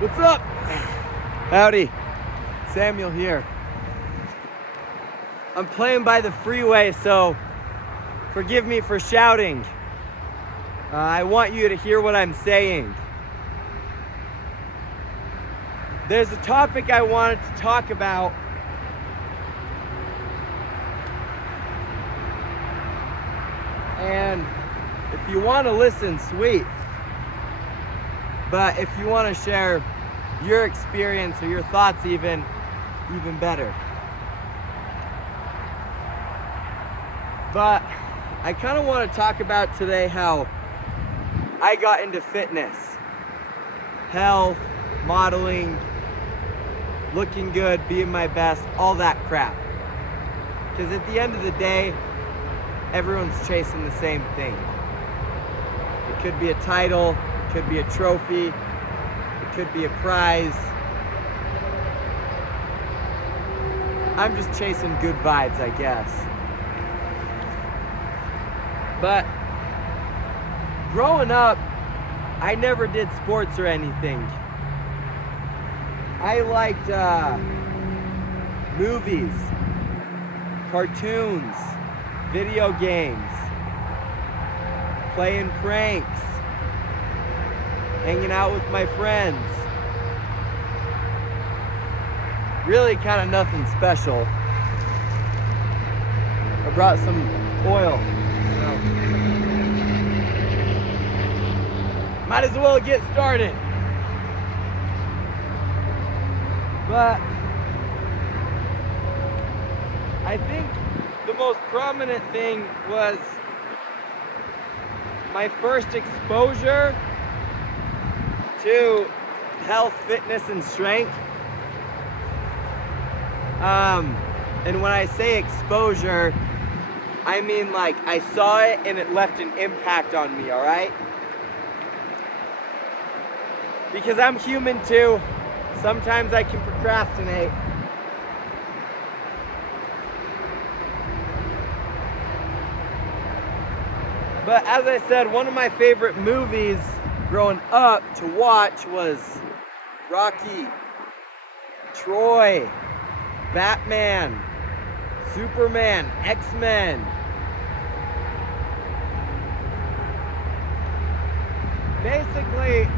What's up? Howdy, Samuel here. I'm playing by the freeway, so forgive me for shouting. I want you to hear what I'm saying. There's a topic I wanted to talk about. And if you want to listen, sweet. But if you want to share your experience or your thoughts even better. But I kind of want to talk about today how I got into fitness, health, modeling, looking good, being my best, all that crap. Because at the end of the day, everyone's chasing the same thing. It could be a title, it could be a trophy, it could be a prize. I'm just chasing good vibes, I guess. But growing up, I never did sports or anything. I liked movies, cartoons, video games, playing pranks, hanging out with my friends. Really kind of nothing special. I brought some oil. So might as well get started. But I think the most prominent thing was my first exposure to health, fitness, and strength. And when I say exposure, I mean like I saw it and it left an impact on me, all right? Because I'm human too. Sometimes I can procrastinate. But as I said, one of my favorite movies growing up to watch was Rocky, Troy, Batman, Superman, X-Men. Basically,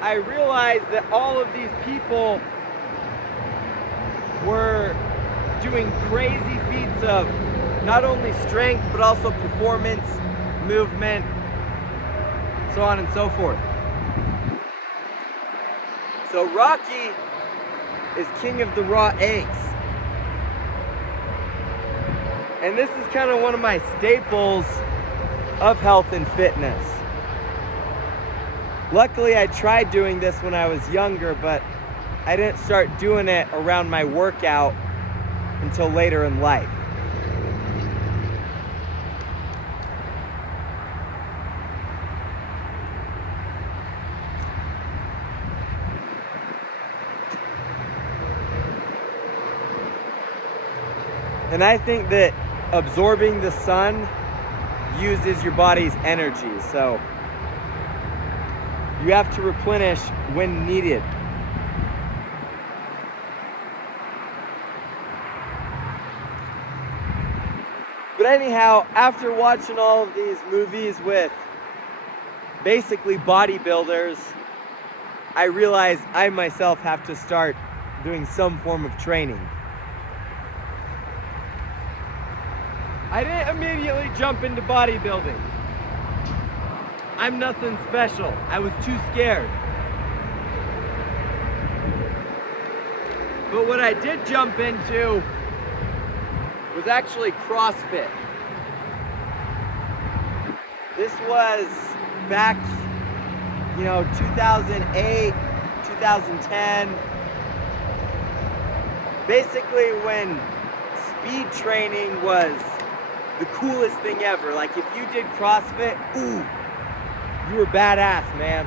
I realized that all of these people were doing crazy feats of not only strength, but also performance, movement, so on and so forth. So Rocky is king of the raw eggs. And this is kind of one of my staples of health and fitness. Luckily, I tried doing this when I was younger, but I didn't start doing it around my workout until later in life. And I think that absorbing the sun uses your body's energy, so you have to replenish when needed. But anyhow, after watching all of these movies with basically bodybuilders, I realized I myself have to start doing some form of training. I didn't immediately jump into bodybuilding. I'm nothing special. I was too scared. But what I did jump into was actually CrossFit. This was back, 2008, 2010. Basically when speed training was the coolest thing ever. Like if you did CrossFit, ooh, you were badass, man.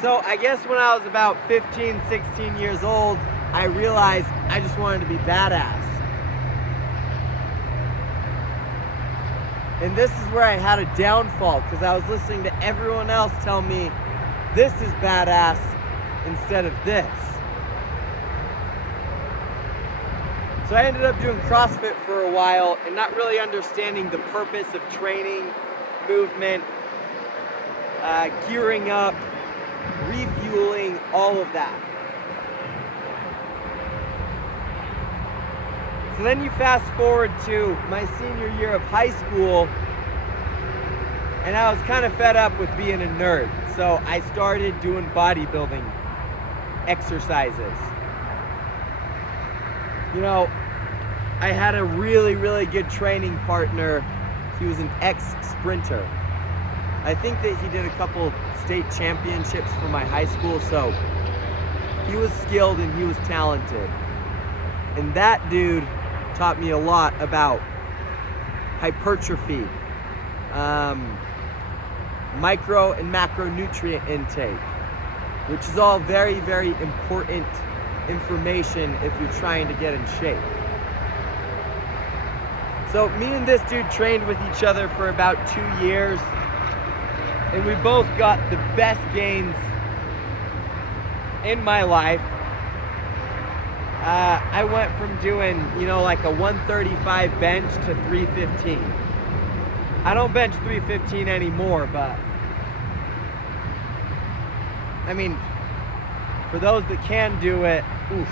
So I guess when I was about 15, 16 years old, I realized I just wanted to be badass. And this is where I had a downfall, because I was listening to everyone else tell me this is badass instead of this. So I ended up doing CrossFit for a while and not really understanding the purpose of training, movement, gearing up, refueling, all of that. So then you fast forward to my senior year of high school, and I was kind of fed up with being a nerd. So I started doing bodybuilding exercises. You know, I had a really, really good training partner. He was an ex-sprinter. I think that he did a couple state championships for my high school, so he was skilled and he was talented. And that dude taught me a lot about hypertrophy, micro and macronutrient intake, which is all very, very important information if you're trying to get in shape. So me and this dude trained with each other for about 2 years, and we both got the best gains in my life. I went from doing, like a 135 bench to 315. I don't bench 315 anymore, but I mean, for those that can do it, oof,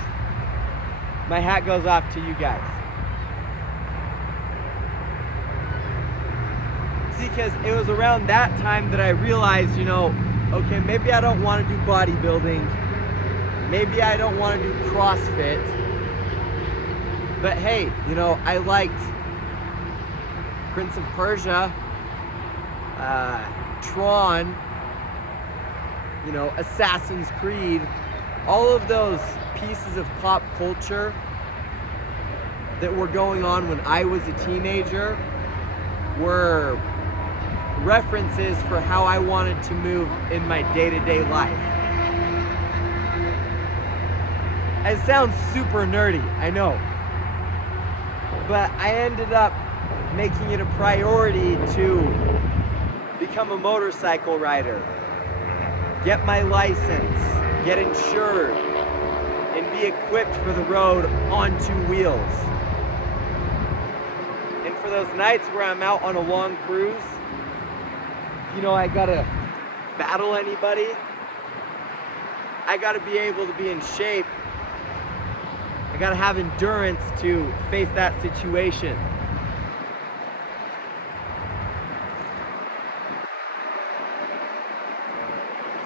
my hat goes off to you guys. See, because it was around that time that I realized, okay, maybe I don't want to do bodybuilding. Maybe I don't want to do CrossFit. But hey, I liked Prince of Persia, Tron, Assassin's Creed, all of those pieces of pop culture that were going on when I was a teenager were references for how I wanted to move in my day-to-day life. It sounds super nerdy, I know. But I ended up making it a priority to become a motorcycle rider, get my license, get insured, and be equipped for the road on 2 wheels. And for those nights where I'm out on a long cruise, I gotta battle anybody, I gotta be able to be in shape, I gotta have endurance to face that situation.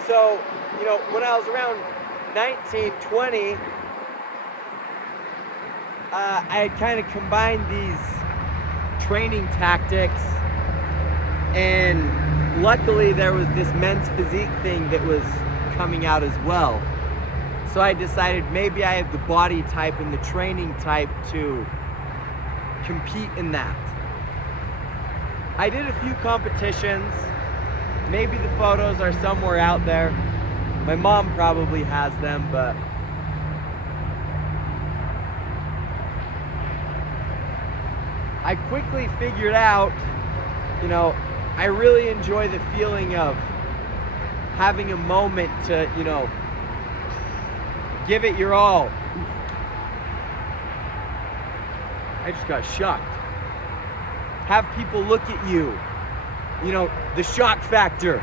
So, when I was around 19, 20, I had kind of combined these training tactics, and luckily there was this men's physique thing that was coming out as well. So I decided maybe I have the body type and the training type to compete in that. I did a few competitions. Maybe the photos are somewhere out there. My mom probably has them, but I quickly figured out, I really enjoy the feeling of having a moment to, give it your all. I just got shocked. Have people look at you. The shock factor.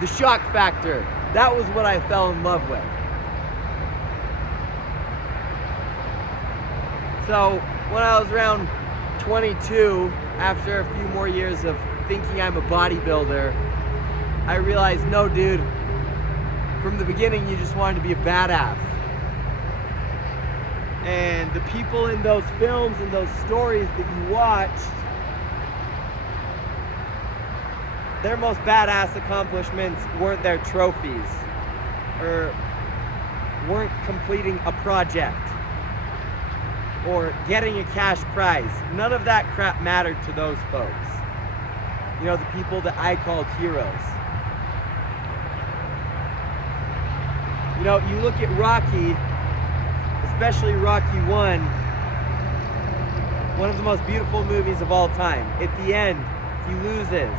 The shock factor. That was what I fell in love with. So when I was around 22, after a few more years of thinking I'm a bodybuilder, I realized, no, dude, from the beginning you just wanted to be a badass. And the people in those films and those stories that you watched, their most badass accomplishments weren't their trophies or weren't completing a project or getting a cash prize. None of that crap mattered to those folks. The people that I called heroes. You look at Rocky, especially Rocky 1, one of the most beautiful movies of all time. At the end, he loses.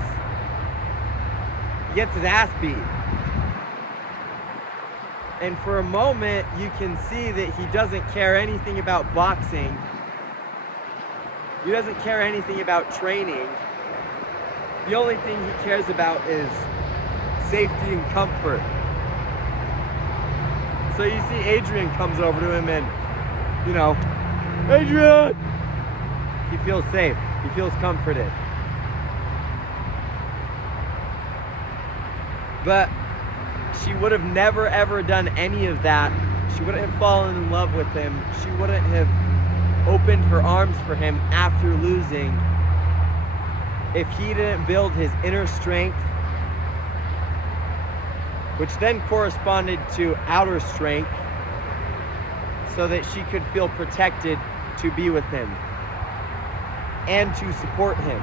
He gets his ass beat. And for a moment, you can see that he doesn't care anything about boxing. He doesn't care anything about training. The only thing he cares about is safety and comfort. So you see Adrian comes over to him and, you know, Adrian! He feels safe. He feels comforted. But she would have never ever done any of that. She wouldn't have fallen in love with him. She wouldn't have opened her arms for him after losing if he didn't build his inner strength, which then corresponded to outer strength, so that she could feel protected to be with him and to support him,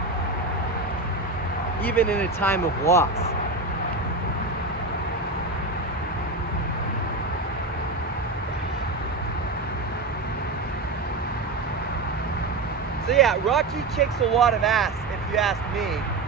even in a time of loss. So yeah, Rocky kicks a lot of ass, if you ask me.